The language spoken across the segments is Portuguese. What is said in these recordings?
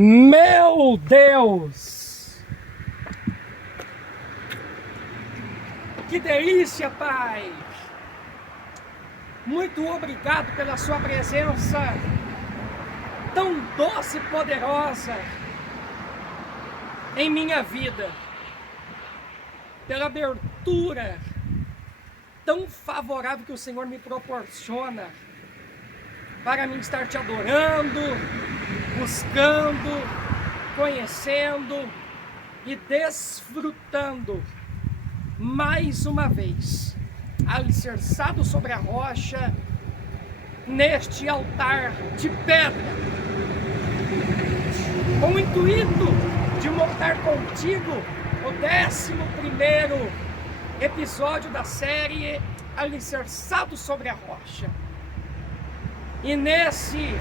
Meu Deus! Que delícia, Pai! Muito obrigado pela sua presença tão doce e poderosa em minha vida, pela abertura tão favorável que o Senhor me proporciona para mim estar te adorando, buscando, conhecendo e desfrutando mais uma vez, alicerçado sobre a rocha, neste altar de pedra, com o intuito de montar contigo o 11º episódio da série Alicerçado sobre a Rocha. E nesse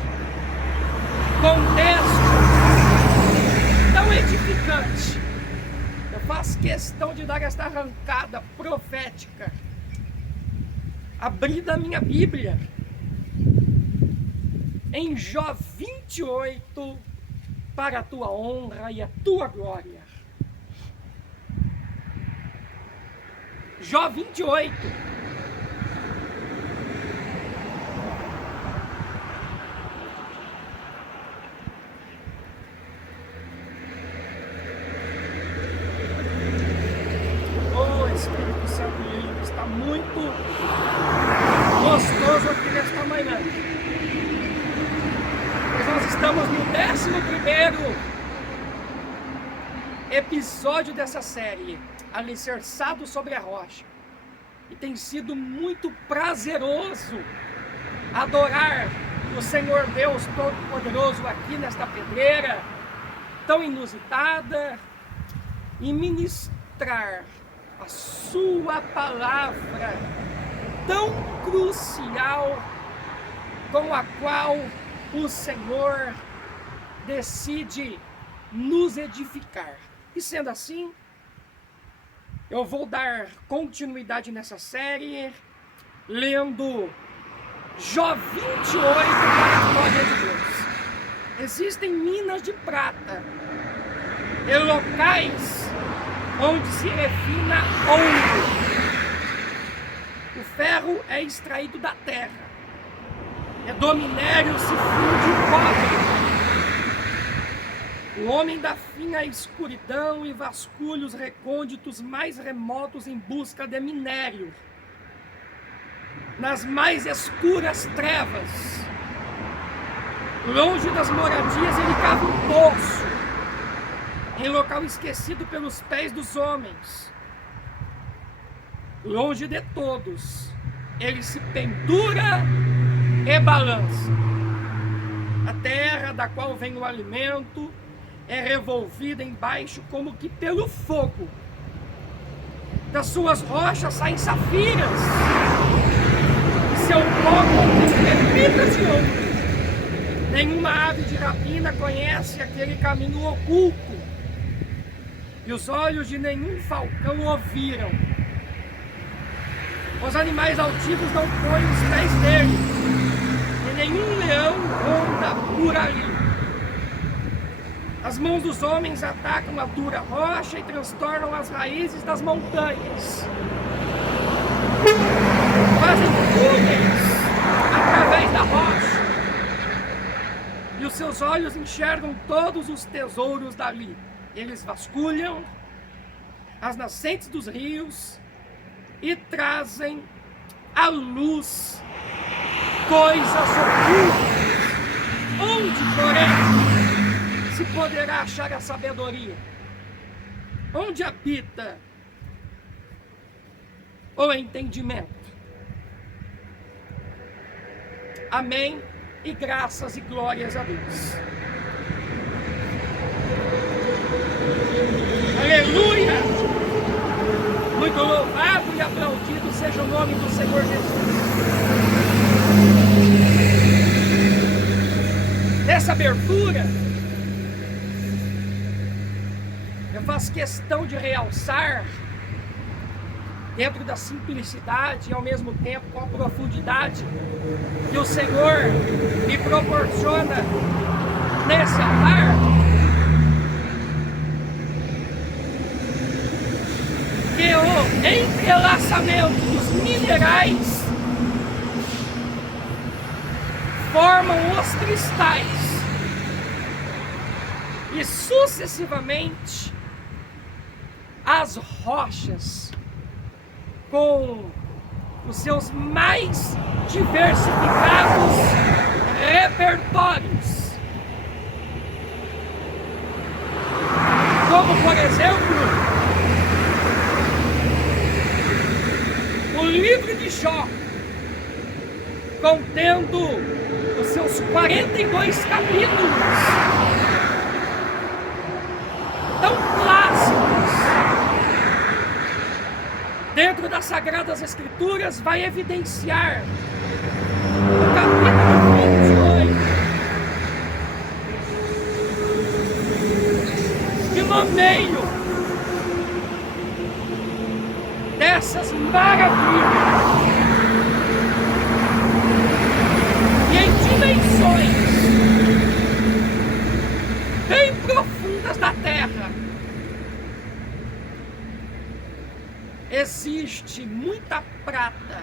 contexto tão edificante, eu faço questão de dar esta arrancada profética, abrindo a minha Bíblia em Jó 28, para a tua honra e a tua glória. Jó 28. Espírito Santo lindo, está muito gostoso aqui nesta manhã. Pois nós estamos no 11º episódio dessa série, Alicerçado sobre a Rocha. E tem sido muito prazeroso adorar o Senhor Deus Todo-Poderoso aqui nesta pedreira tão inusitada e ministrar a sua palavra tão crucial, com a qual o Senhor decide nos edificar. E sendo assim, eu vou dar continuidade nessa série, lendo Jó 28 para a glória de Deus. Existem minas de prata e locais onde se refina ouro. O ferro é extraído da terra, e do minério se funde o cobre. O homem dá fim à escuridão e vasculha os recônditos mais remotos em busca de minério. Nas mais escuras trevas, longe das moradias, ele cava um poço, em local esquecido pelos pés dos homens. Longe de todos, ele se pendura e balança. A terra da qual vem o alimento é revolvida embaixo como que pelo fogo. Das suas rochas saem safiras, e seu pó contém pepitas de ouro. Nenhuma ave de rapina conhece aquele caminho oculto, e os olhos de nenhum falcão o viram. Os animais altivos não põem os pés nele, e nenhum leão ronda por ali. As mãos dos homens atacam a dura rocha e transtornam as raízes das montanhas. Fazem túneis através da rocha, e os seus olhos enxergam todos os tesouros dali. Eles vasculham as nascentes dos rios e trazem à luz coisas ocultas. Onde, porém, se poderá achar a sabedoria? Onde habita o entendimento? Amém e graças e glórias a Deus. Aleluia! Muito louvado e aplaudido seja o nome do Senhor Jesus. Nessa abertura, eu faço questão de realçar, dentro da simplicidade e ao mesmo tempo com a profundidade que o Senhor me proporciona nesse altar, entrelaçamento dos minerais formam os cristais e sucessivamente as rochas com os seus mais diversificados repertórios, como por exemplo o livro de Jó, contendo os seus 42 capítulos, tão clássicos dentro das Sagradas Escrituras, vai evidenciar no capítulo 28 que no meio dessas maravilhas e em dimensões bem profundas da terra existe muita prata,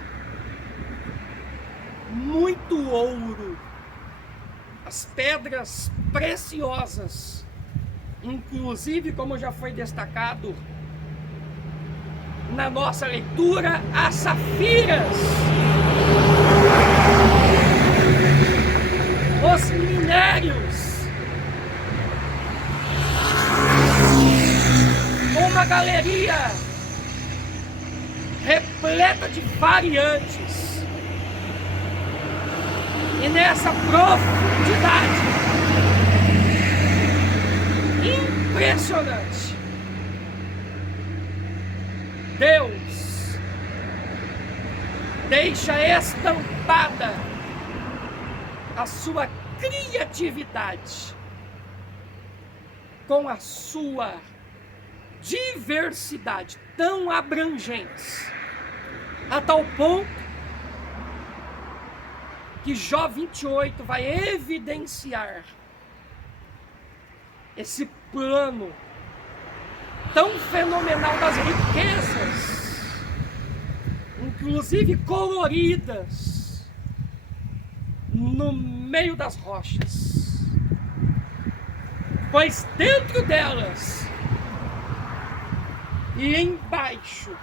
muito ouro, as pedras preciosas, inclusive, como já foi destacado na nossa leitura, as safiras, os minérios, uma galeria repleta de variantes, e nessa profundidade impressionante, Deus deixa estampada a sua criatividade com a sua diversidade tão abrangente, a tal ponto que Jó 28 vai evidenciar esse plano tão fenomenal das riquezas, inclusive coloridas, no meio das rochas, pois dentro delas e embaixo,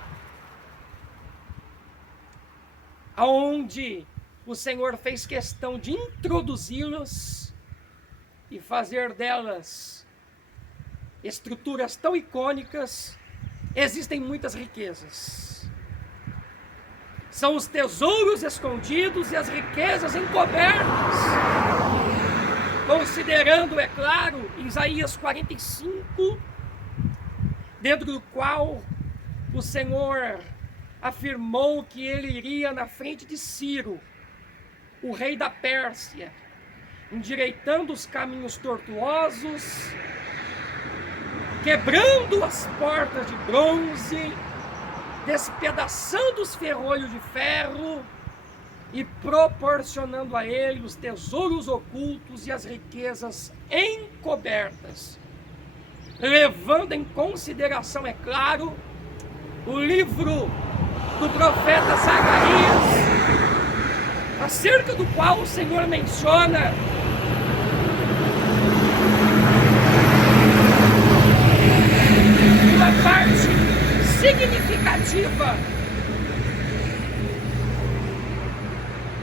aonde o Senhor fez questão de introduzi-las e fazer delas estruturas tão icônicas, existem muitas riquezas. São os tesouros escondidos e as riquezas encobertas. Considerando, é claro, Isaías 45, dentro do qual o Senhor afirmou que ele iria na frente de Ciro, o rei da Pérsia, endireitando os caminhos tortuosos, quebrando as portas de bronze, despedaçando os ferrolhos de ferro e proporcionando a ele os tesouros ocultos e as riquezas encobertas, levando em consideração, é claro, o livro do profeta Zacarias, acerca do qual o Senhor menciona uma parte significativa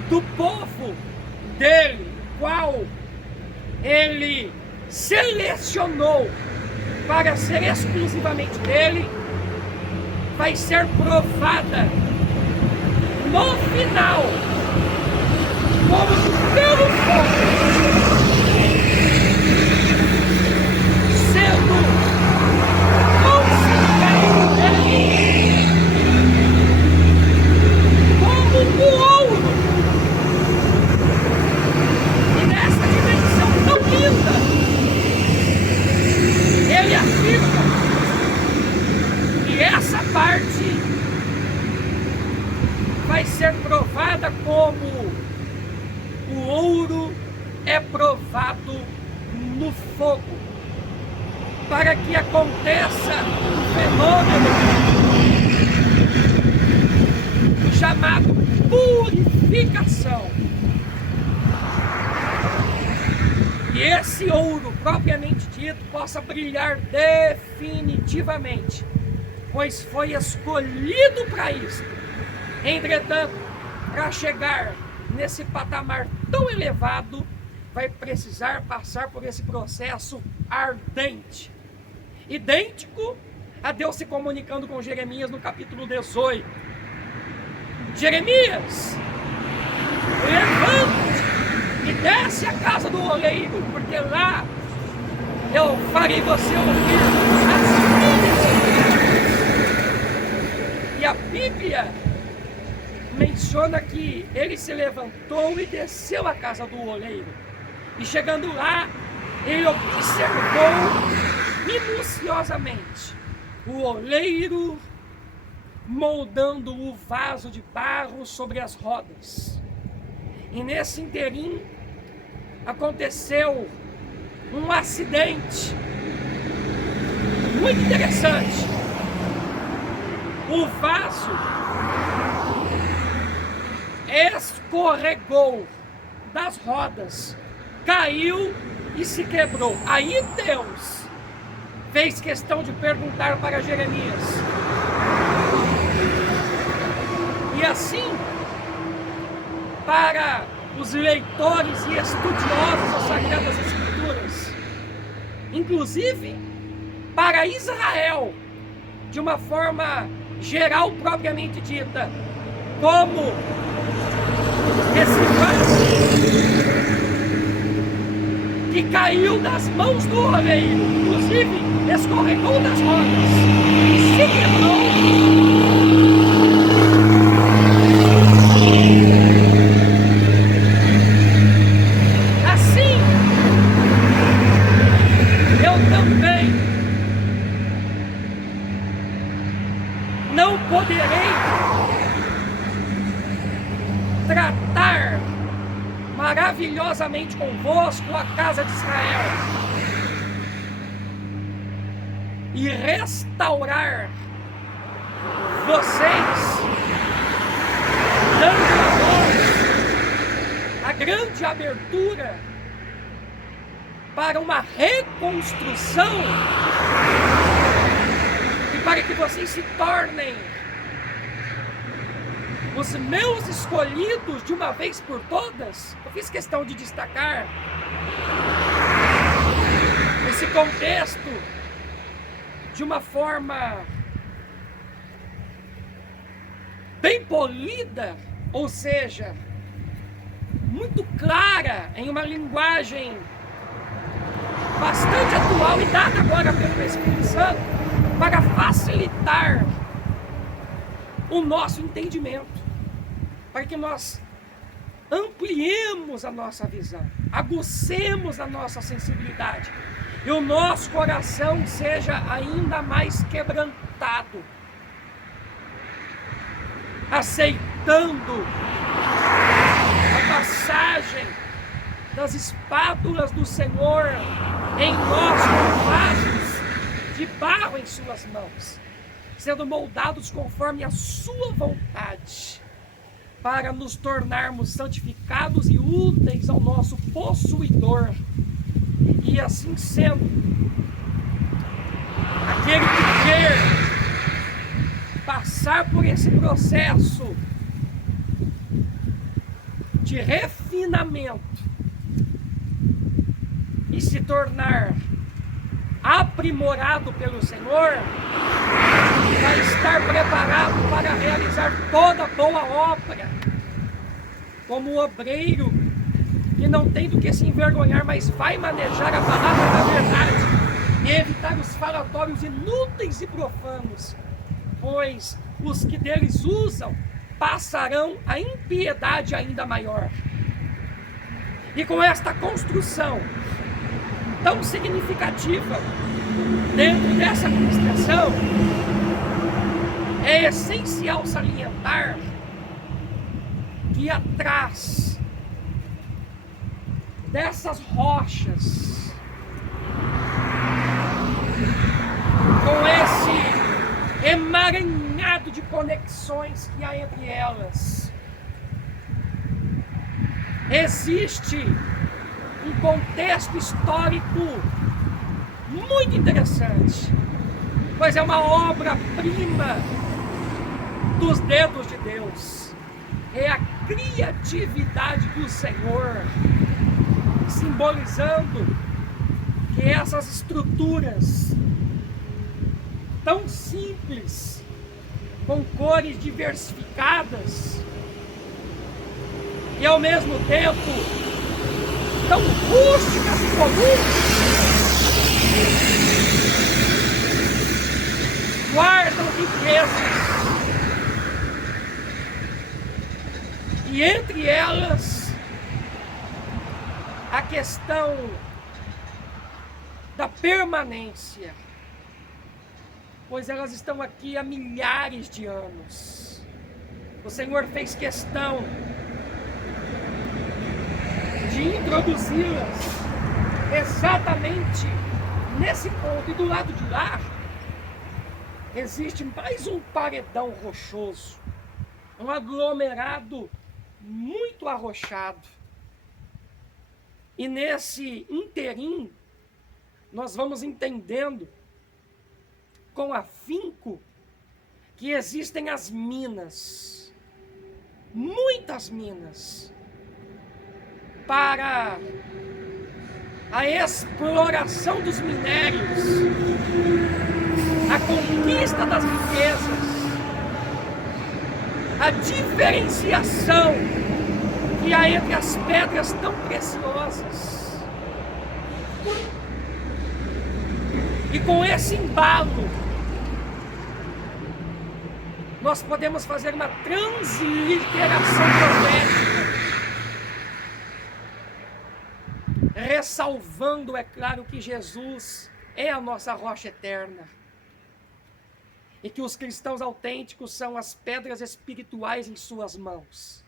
do povo dele, qual ele selecionou para ser exclusivamente dele, vai ser provada no final como pelo fogo, sendo considerado como o ouro. E nessa dimensão tão linda, ele afirma que essa parte vai ser provada como o ouro é provado no fogo, para que aconteça um fenômeno chamado purificação. E esse ouro, propriamente dito, possa brilhar definitivamente, pois foi escolhido para isso. Entretanto, para chegar nesse patamar tão elevado, vai precisar passar por esse processo ardente, idêntico a Deus se comunicando com Jeremias no capítulo 18. Jeremias, levanta-te e desce à casa do oleiro, porque lá eu farei você ouvir as minhas. E a Bíblia menciona que ele se levantou e desceu à casa do oleiro. E chegando lá, ele observou minuciosamente o oleiro moldando o vaso de barro sobre as rodas. E nesse interim aconteceu um acidente muito interessante. O vaso escorregou das rodas, caiu e se quebrou. Aí Deus fez questão de perguntar para Jeremias. E assim, para os leitores e estudiosos das Sagradas Escrituras, inclusive para Israel, de uma forma geral propriamente dita, como esse vaso que caiu das mãos do oleiro, inclusive escorregou das rodas e se quebrou. Assim, eu também não poderei tratar maravilhosamente convosco a casa de Israel e restaurar vocês, dando a nós a grande abertura para uma reconstrução e para que vocês se tornem os meus escolhidos de uma vez por todas. Eu fiz questão de destacar esse contexto de uma forma bem polida, ou seja, muito clara, em uma linguagem bastante atual e dada agora pelo Espírito Santo, para facilitar o nosso entendimento, para que nós ampliemos a nossa visão, agucemos a nossa sensibilidade e o nosso coração seja ainda mais quebrantado, aceitando a passagem das espátulas do Senhor em nós como vasos de barro em suas mãos, sendo moldados conforme a sua vontade, para nos tornarmos santificados e úteis ao nosso possuidor. E assim sendo, aquele que quer passar por esse processo de refinamento e se tornar aprimorado pelo Senhor, vai estar preparado para realizar toda boa obra, como o obreiro que não tem do que se envergonhar, mas vai manejar a palavra da verdade e evitar os falatórios inúteis e profanos, pois os que deles usam passarão a impiedade ainda maior. E com esta construção tão significativa dentro dessa administração, é essencial salientar que atrás dessas rochas, com esse emaranhado emaranhado de conexões que há entre elas. Existe um contexto histórico muito interessante, pois é uma obra-prima dos dedos de Deus. É a criatividade do Senhor, simbolizando que essas estruturas tão simples, com cores diversificadas e ao mesmo tempo tão rústicas e comuns, guardam riquezas. E entre elas, a questão da permanência, pois elas estão aqui há milhares de anos. O Senhor fez questão de introduzi-las exatamente nesse ponto. E do lado de lá, existe mais um paredão rochoso, um aglomerado muito arrochado. E nesse interim, nós vamos entendendo com afinco que existem as minas, muitas minas, para a exploração dos minérios, a conquista das riquezas, a diferenciação que há entre as pedras tão preciosas. E com esse embalo, nós podemos fazer uma transliteração profética, ressalvando, é claro, que Jesus é a nossa rocha eterna, e que os cristãos autênticos são as pedras espirituais em suas mãos,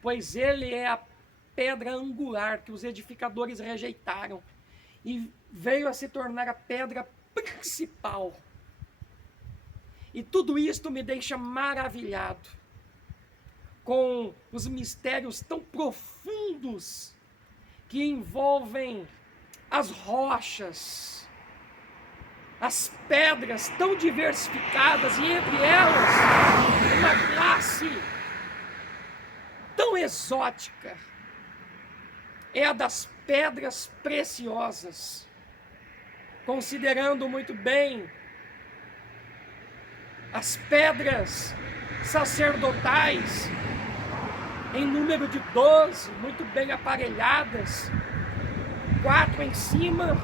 pois ele é a pedra angular que os edificadores rejeitaram e veio a se tornar a pedra principal. E tudo isto me deixa maravilhado com os mistérios tão profundos que envolvem as rochas, as pedras tão diversificadas, e entre elas uma classe tão exótica é a das pedras preciosas. Considerando muito bem as pedras sacerdotais, em número de 12, muito bem aparelhadas, 4 em cima,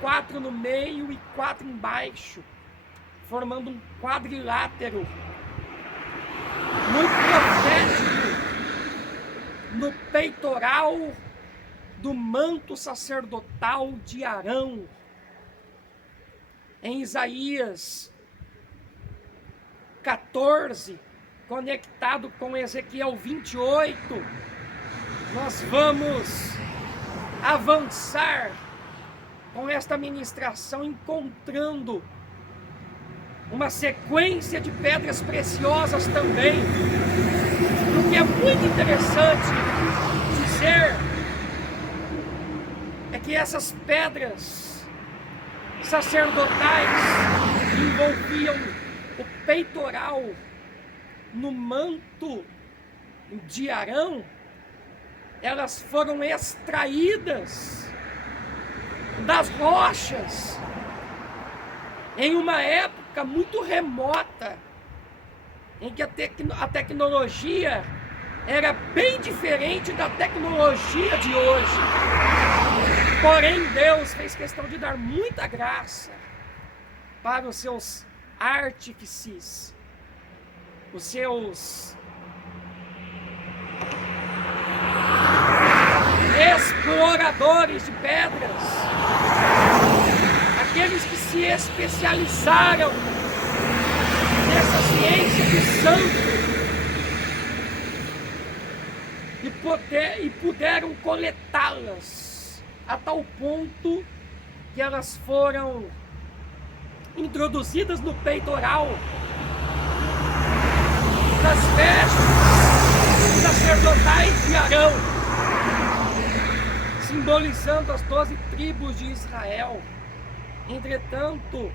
4 no meio e 4 embaixo, formando um quadrilátero muito profético no peitoral do manto sacerdotal de Arão. Em Isaías 14, conectado com Ezequiel 28, nós vamos avançar com esta ministração, encontrando uma sequência de pedras preciosas também. O que é muito interessante dizer é que essas pedras sacerdotais envolviam o peitoral no manto de Arão. Elas foram extraídas das rochas em uma época muito remota, em que a tecnologia era bem diferente da tecnologia de hoje. Porém, Deus fez questão de dar muita graça para os seus artífices, os seus exploradores de pedras, aqueles que se especializaram nessa ciência do santo e puderam coletá-las a tal ponto que elas foram introduzidas no peitoral das vestes sacerdotais de Arão, simbolizando as 12 tribos de Israel. Entretanto,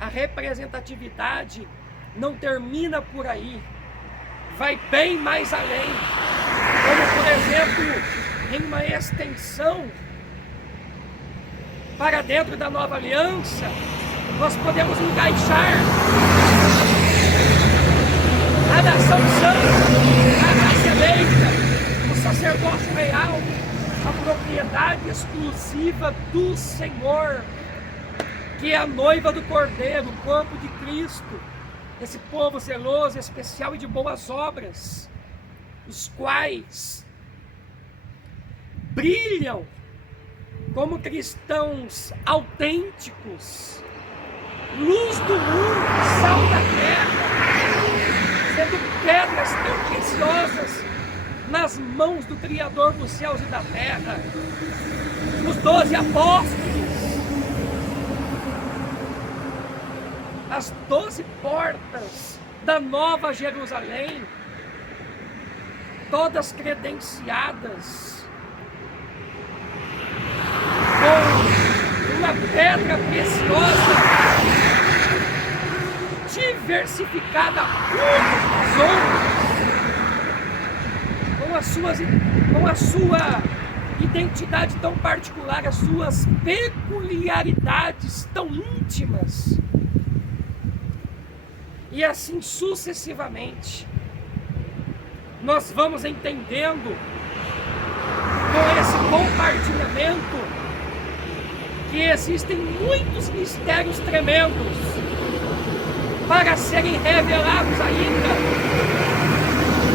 a representatividade não termina por aí, vai bem mais além, como por exemplo, em uma extensão para dentro da nova aliança, nós podemos encaixar a nação santa, a raça eleita, o sacerdócio real, a propriedade exclusiva do Senhor, que é a noiva do Cordeiro, o corpo de Cristo, esse povo zeloso, especial e de boas obras, os quais brilham como cristãos autênticos, luz do mundo, sal da terra, sendo pedras tão preciosas nas mãos do Criador dos céus e da terra, os 12 apóstolos, as 12 portas da Nova Jerusalém, todas credenciadas com uma pedra preciosa, diversificada com a sua identidade tão particular, as suas peculiaridades tão íntimas, e assim sucessivamente. Nós vamos entendendo com esse compartilhamento que existem muitos mistérios tremendos para serem revelados ainda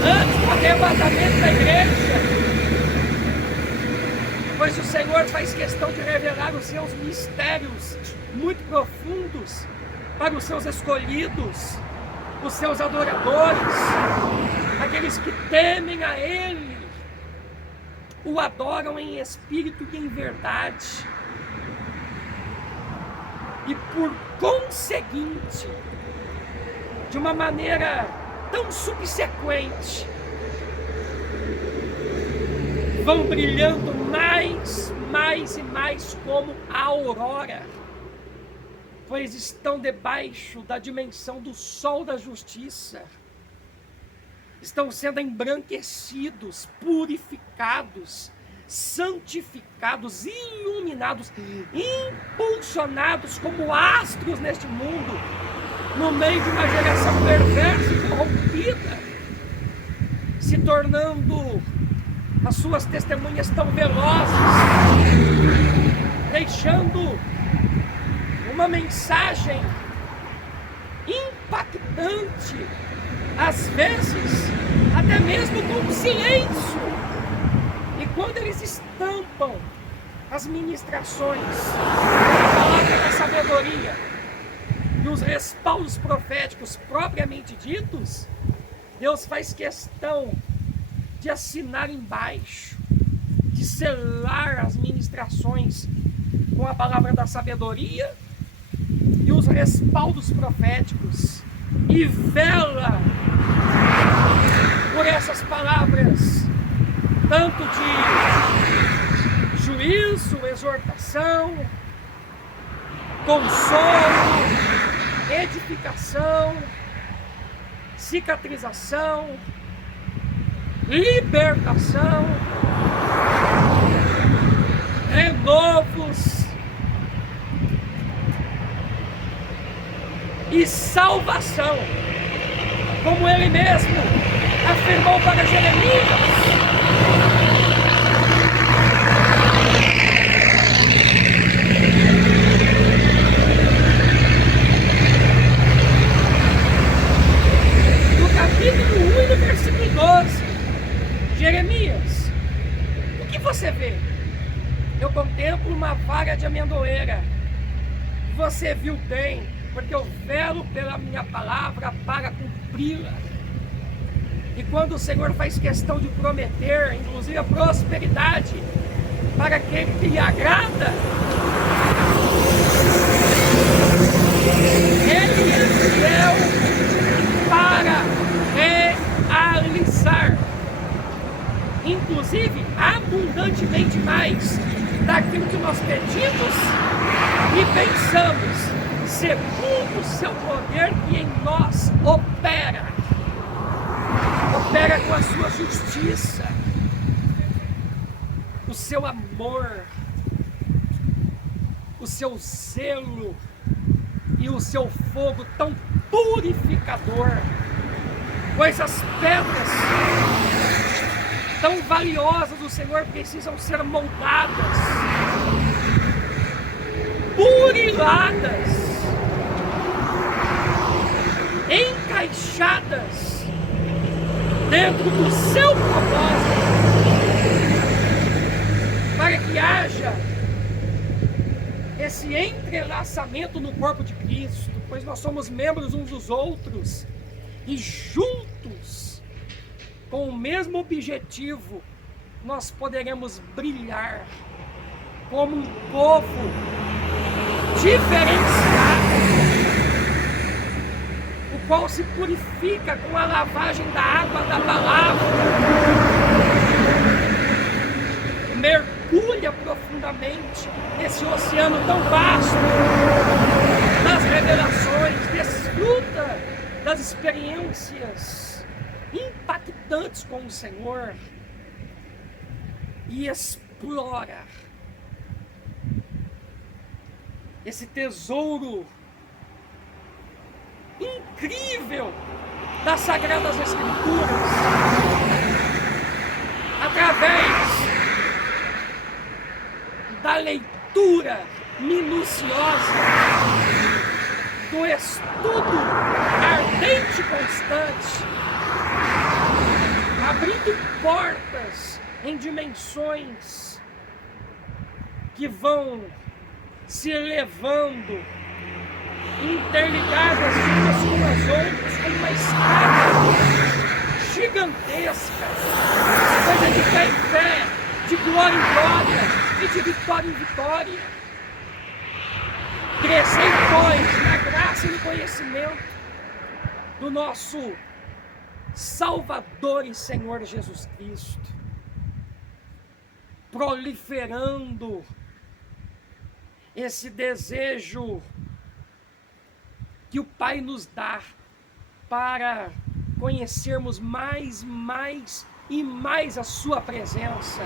antes do arrebatamento da igreja, pois o Senhor faz questão de revelar os seus mistérios muito profundos para os seus escolhidos, os seus adoradores, aqueles que temem a Ele, o adoram em espírito e em verdade. E por conseguinte, de uma maneira tão subsequente, vão brilhando mais e mais como a aurora, pois estão debaixo da dimensão do sol da justiça, estão sendo embranquecidos, purificados, santificados, iluminados, impulsionados como astros neste mundo, no meio de uma geração perversa e corrompida, se tornando as suas testemunhas tão velozes, deixando uma mensagem impactante, às vezes até mesmo com silêncio. E quando eles estampam as ministrações, a palavra da sabedoria e os respaldos proféticos propriamente ditos, Deus faz questão de assinar embaixo, de selar as ministrações com a palavra da sabedoria e os respaldos proféticos, e vela por essas palavras, tanto de juízo, exortação, consolo, edificação, cicatrização, libertação, renovos e salvação, como ele mesmo afirmou para Jeremias. No capítulo 1 e no versículo 12, Jeremias, o que você vê? Eu contemplo uma vara de amendoeira. Você viu bem, porque eu velo pela minha palavra para cumpri-la. E quando o Senhor faz questão de prometer, inclusive a prosperidade, para aquele que lhe agrada, Ele é fiel para alcançar, inclusive abundantemente mais daquilo que nós pedimos e pensamos, segundo o seu poder que em nós opera com a sua justiça, o seu amor, o seu zelo e o seu fogo tão purificador, pois as pedras tão valiosas do Senhor precisam ser moldadas, buriladas, encaixadas dentro do seu propósito, para que haja esse entrelaçamento no corpo de Cristo, pois nós somos membros uns dos outros e juntos, com o mesmo objetivo, nós poderemos brilhar como um povo diferenciado, o qual se purifica com a lavagem da água da palavra, mergulha profundamente nesse oceano tão vasto das revelações, desfruta das experiências impactantes com o Senhor e explora esse tesouro incrível das Sagradas Escrituras através da leitura minuciosa, do estudo ardente e constante, abrindo portas em dimensões que vão se elevando, interligadas umas com as outras, como uma escada gigantesca, coisa de fé em fé, de glória em glória e de vitória em vitória. Crescei, pois, na graça e no conhecimento do nosso Salvador e Senhor Jesus Cristo, proliferando esse desejo que o Pai nos dá para conhecermos mais e mais a sua presença.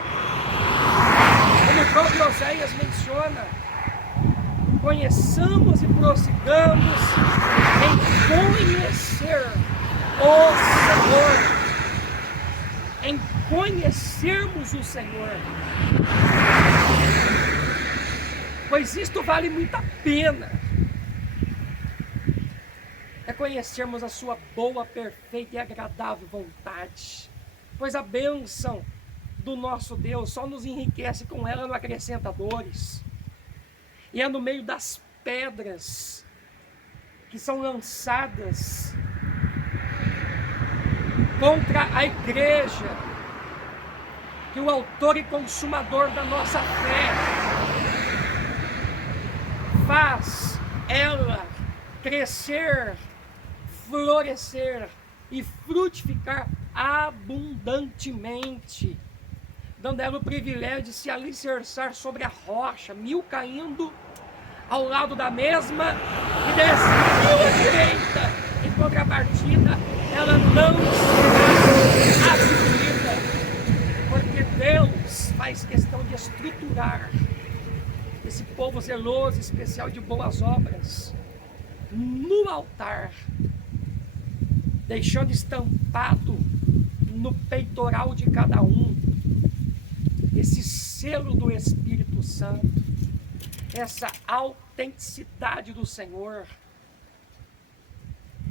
Como o próprio Oséias menciona, conheçamos e prossigamos em conhecer o Senhor, em conhecermos o Senhor, pois isto vale muito a pena, é conhecermos a sua boa, perfeita e agradável vontade, pois a bênção do nosso Deus só nos enriquece com ela, não acrescenta dores. E é no meio das pedras que são lançadas contra a igreja que o autor e consumador da nossa fé faz ela crescer, florescer e frutificar abundantemente, dando a ela o privilégio de se alicerçar sobre a rocha, 1000 caindo ao lado da mesma e 10.000 à direita. Em contrapartida, ela não será atingida, porque Deus faz questão de estruturar esse povo zeloso, especial de boas obras, no altar, deixando estampado no peitoral de cada um esse selo do Espírito Santo, essa autenticidade do Senhor,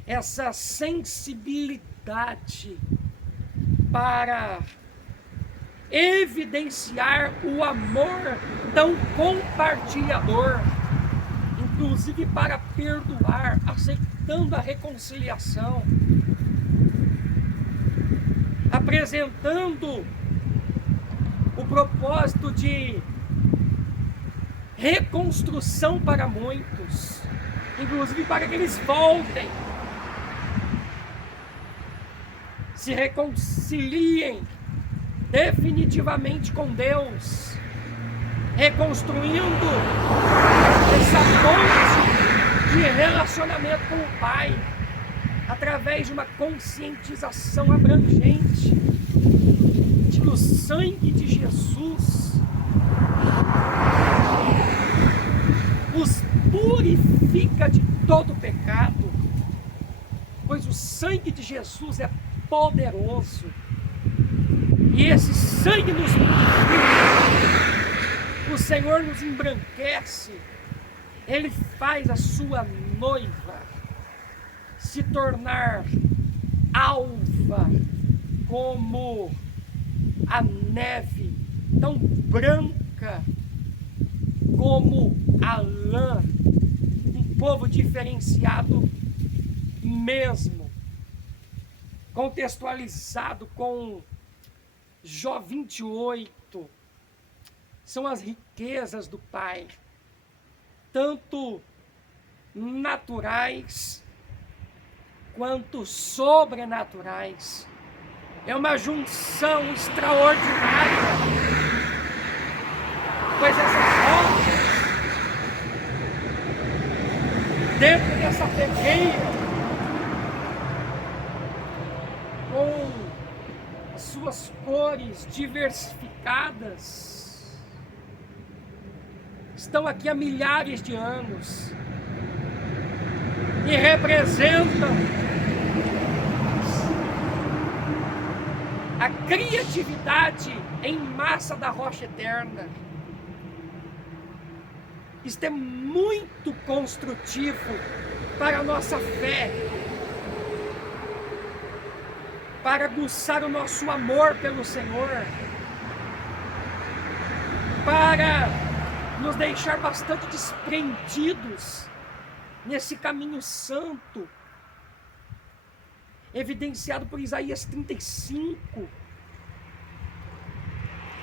essa sensibilidade para evidenciar o amor tão compartilhador, inclusive para perdoar, aceitando a reconciliação, apresentando o propósito de reconstrução para muitos, inclusive para que eles voltem, se reconciliem definitivamente com Deus, reconstruindo essa ponte de relacionamento com o Pai, através de uma conscientização abrangente de que o sangue de Jesus os purifica de todo pecado, pois o sangue de Jesus é poderoso, e esse sangue nos purifica, o Senhor nos embranquece, Ele faz a sua noiva se tornar alva como a neve, tão branca como a lã, um povo diferenciado mesmo, contextualizado com Jó 28, são as riquezas do Pai, tanto naturais quanto sobrenaturais. É uma junção extraordinária, pois essas rochas, dentro dessa peneira, com as suas cores diversificadas, estão aqui há milhares de anos e representam a criatividade em massa da rocha eterna. Isto é muito construtivo para a nossa fé, para aguçar o nosso amor pelo Senhor, para nos deixar bastante desprendidos nesse caminho santo, evidenciado por Isaías 35,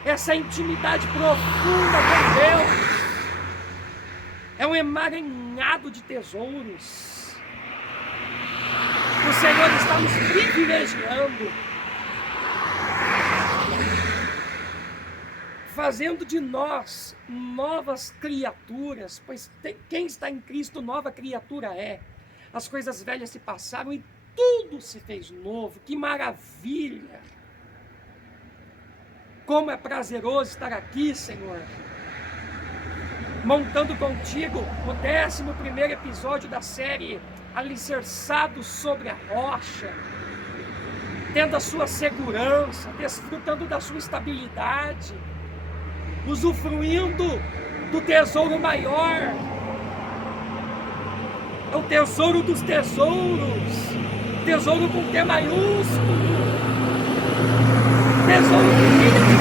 essa intimidade profunda com Deus, é um emaranhado de tesouros. O Senhor está nos privilegiando, fazendo de nós novas criaturas, pois quem está em Cristo, nova criatura é. As coisas velhas se passaram e tudo se fez novo. Que maravilha! Como é prazeroso estar aqui, Senhor, montando contigo o 11º episódio da série Alicerçado sobre a Rocha, tendo a sua segurança, desfrutando da sua estabilidade, usufruindo do tesouro maior, é o tesouro dos tesouros, tesouro com T maiúsculo, tesouro que brilha de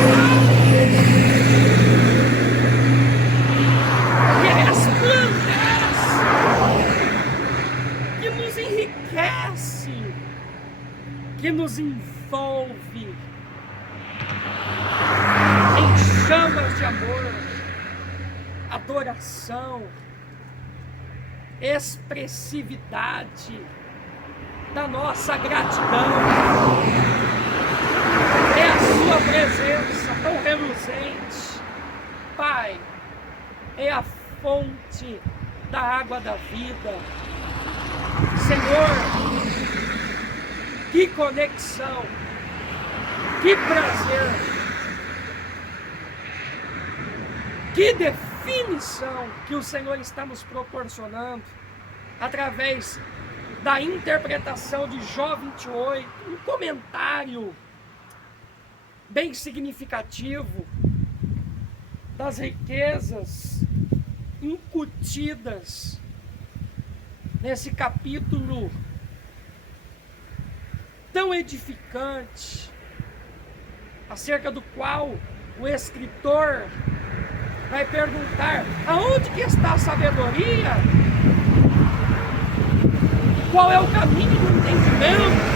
que resplandece, que nos enriquece, que nos envolve em chamas de amor, adoração, expressividade da nossa gratidão. É a sua presença tão reluzente, Pai, é a fonte da água da vida. Senhor, que conexão, que prazer, que definição que o Senhor está nos proporcionando através da interpretação de Jó 28, um comentário bem significativo das riquezas incutidas nesse capítulo tão edificante, acerca do qual o escritor vai perguntar: aonde que está a sabedoria? Qual é o caminho do entendimento?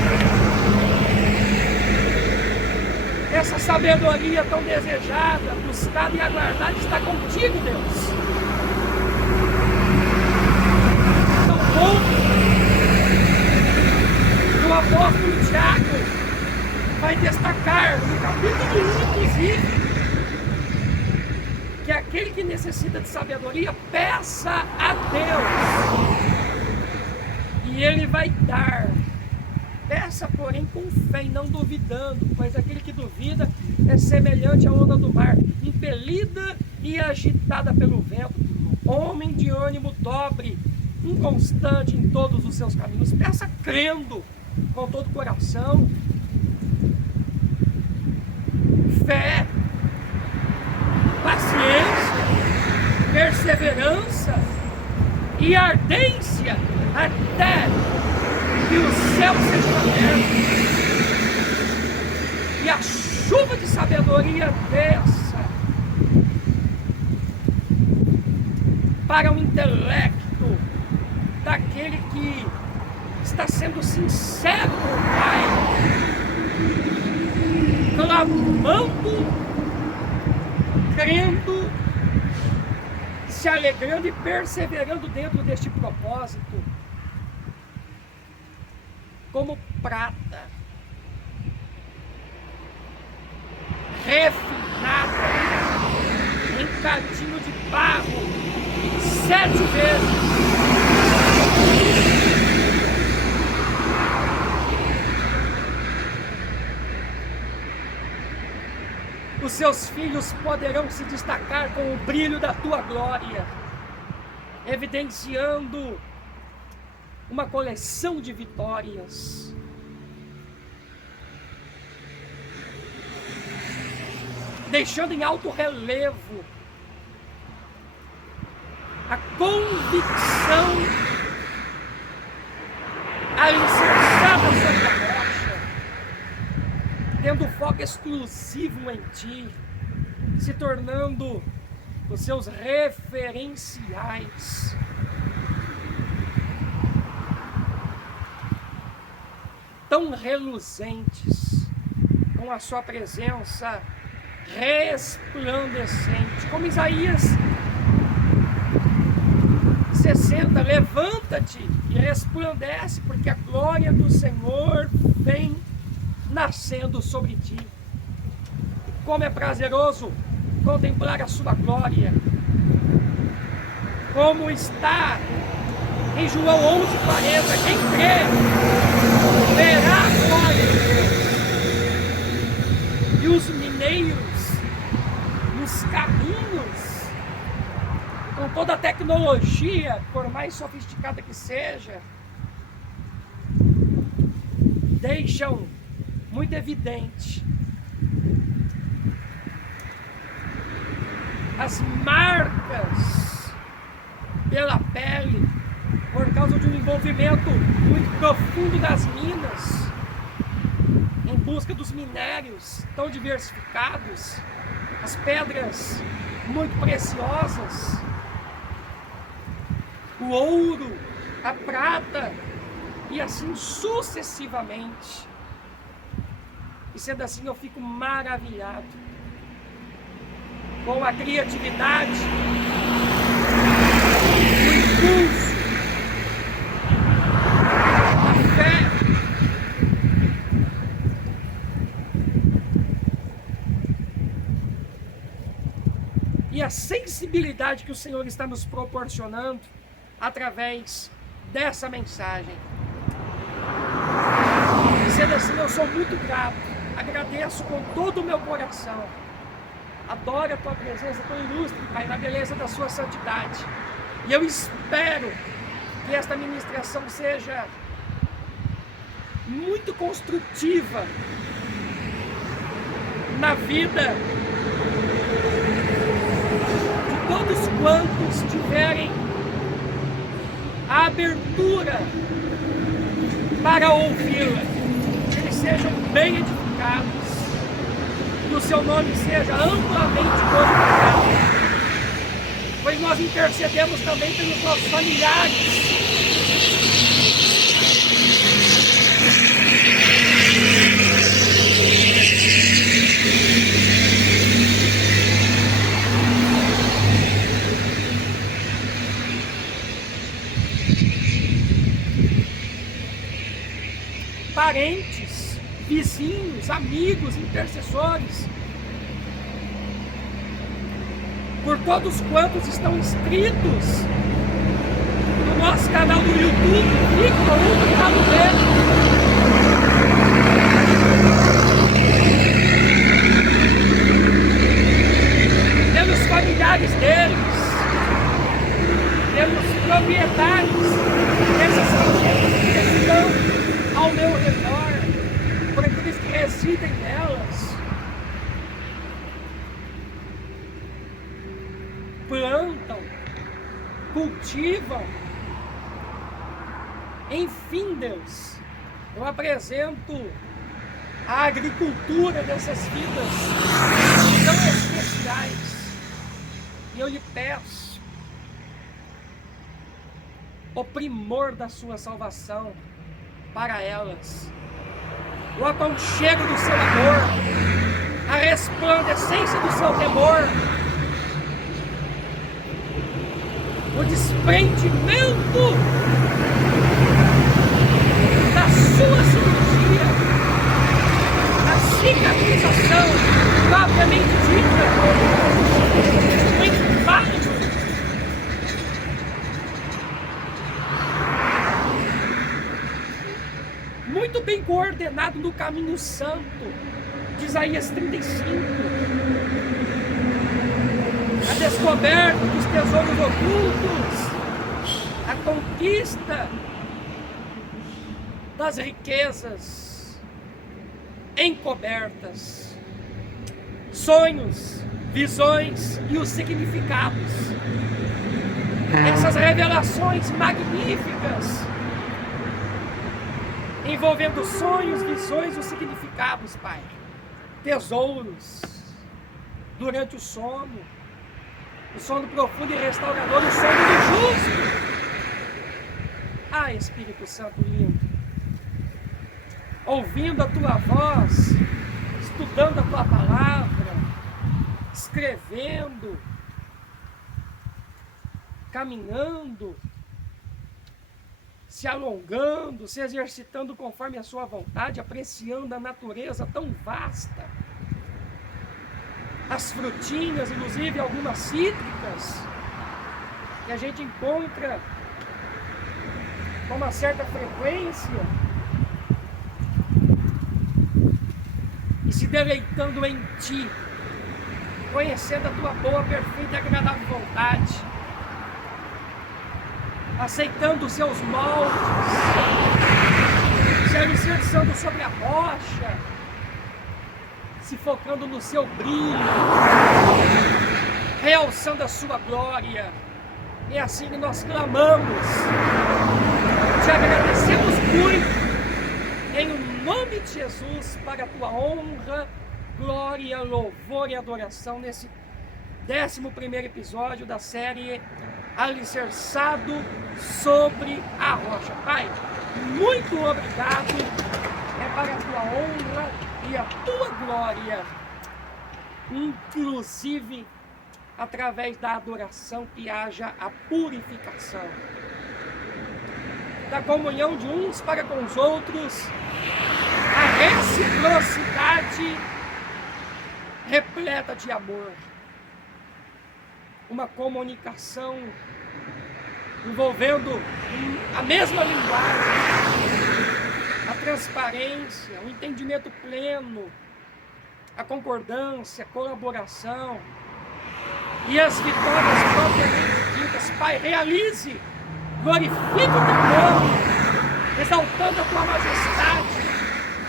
Essa sabedoria tão desejada, buscada e aguardada está contigo, Deus. Então, o apóstolo Tiago aquele que necessita de sabedoria, peça a Deus e Ele vai dar. Peça, porém, com fé e não duvidando, pois aquele que duvida é semelhante à onda do mar, impelida e agitada pelo vento. Homem de ânimo dobre, inconstante em todos os seus caminhos. Peça crendo com todo o coração. Fé, paciência, perseverança e ardência até que o céu seja aberto e a chuva de sabedoria desça para o intelecto daquele que está sendo sincero com o Pai, clamando, crendo, se alegrando e perseverando dentro deste propósito, como prata refinada em cadinho de barro 7 vezes. Os seus filhos poderão se destacar com o brilho da tua glória, evidenciando uma coleção de vitórias. Deixando em alto relevo a convicção alicerçada sobre a rocha, tendo foco exclusivo em ti, se tornando os seus referenciais. Tão reluzentes, com a sua presença resplandecente, como Isaías 60, levanta-te e resplandece, porque a glória do Senhor vem nascendo sobre ti. Como é prazeroso contemplar a sua glória, como está em João 11:40, quem crê verá a glória de Deus. E os mineiros nos caminhos, com toda a tecnologia, por mais sofisticada que seja, deixam muito evidente as marcas pela pele, por causa de um envolvimento muito profundo das minas, em busca dos minérios tão diversificados, as pedras muito preciosas, o ouro, a prata, e assim sucessivamente. E sendo assim, eu fico maravilhado com a criatividade, o impulso, a fé, e a sensibilidade que o Senhor está nos proporcionando através dessa mensagem. E sendo assim, eu sou muito grato, agradeço com todo o meu coração, adoro a tua presença tão ilustre, Pai, na beleza da sua santidade. E eu espero que esta ministração seja muito construtiva na vida de todos quantos tiverem a abertura para ouvi-la, que eles sejam bem edificados, que o seu nome seja amplamente glorificado, pois nós intercedemos também pelos nossos familiares, parentes, vizinhos, amigos, intercessores, por todos quantos estão inscritos no nosso canal do YouTube, fica um do lado dele. Pelos familiares deles, pelos proprietários dessas fazendas que estão ao meu redor, por aqueles que residem nelas. Plantam, cultivam. Enfim, Deus, eu apresento a agricultura dessas vidas tão especiais e eu lhe peço o primor da sua salvação para elas, o aconchego do seu amor, a resplandecência do seu temor, o desprendimento da sua cirurgia, a cicatrização propriamente dita, o impacto. Muito bem coordenado no caminho santo de Isaías 35. A descoberta dos tesouros ocultos, a conquista das riquezas encobertas, sonhos, visões e os significados. Essas revelações magníficas envolvendo sonhos, visões e os significados, Pai. Tesouros durante o sono profundo e restaurador, o sono do justo. Ah, Espírito Santo lindo, ouvindo a tua voz, estudando a tua palavra, escrevendo, caminhando, se alongando, se exercitando conforme a sua vontade, apreciando a natureza tão vasta, as frutinhas, inclusive algumas cítricas, que a gente encontra com uma certa frequência, e se deleitando em ti, conhecendo a tua boa, perfeita e agradável vontade, aceitando os seus moldes, se alicerçando sobre a rocha, se focando no seu brilho, realçando a sua glória. É assim que nós clamamos, te agradecemos muito, em nome de Jesus, para a tua honra, glória, louvor e adoração nesse 11º episódio da série Alicerçado sobre a Rocha. Pai, muito obrigado, é para a tua honra e a tua glória, inclusive através da adoração que haja a purificação, da comunhão de uns para com os outros, a reciprocidade repleta de amor, uma comunicação envolvendo a mesma linguagem, a transparência, o entendimento pleno, a concordância, a colaboração e as vitórias propriamente ditas. Pai, realize, glorifique o teu nome, exaltando a tua majestade,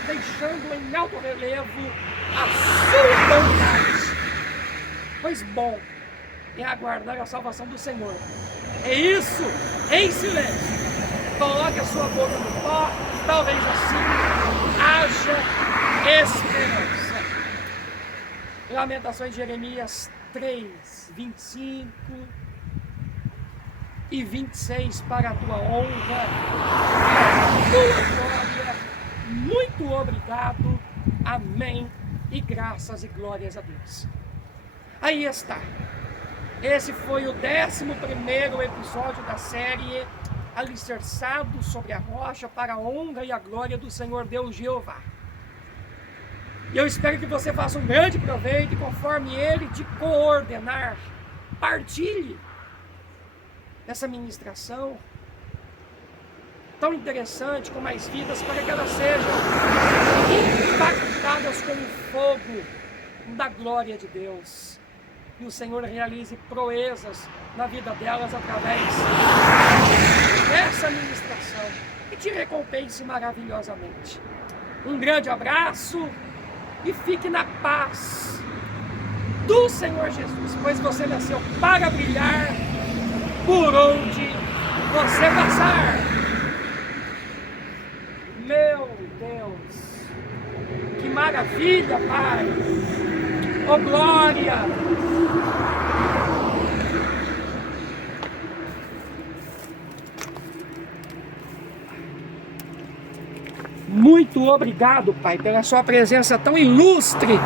deixando em alto relevo a sua bondade, pois bom é aguardar a salvação do Senhor. É isso, em silêncio. Coloque a sua boca no pó, talvez assim haja esperança. Lamentações de Jeremias 3, 25 e 26, para a tua honra e a tua glória. Muito obrigado, amém, e graças e glórias a Deus. Aí está. Esse foi o 11º episódio da série Alicerçado sobre a Rocha, para a honra e a glória do Senhor Deus Jeová. E eu espero que você faça um grande proveito, e conforme Ele te coordenar, compartilhe essa ministração tão interessante com mais vidas, para que elas sejam impactadas com o fogo da glória de Deus. E o Senhor realize proezas na vida delas através dessa ministração e te recompense maravilhosamente. Um grande abraço e fique na paz do Senhor Jesus, pois você nasceu para brilhar por onde você passar. Meu Deus, que maravilha, Pai! Oh, glória! Muito obrigado, Pai, pela sua presença tão ilustre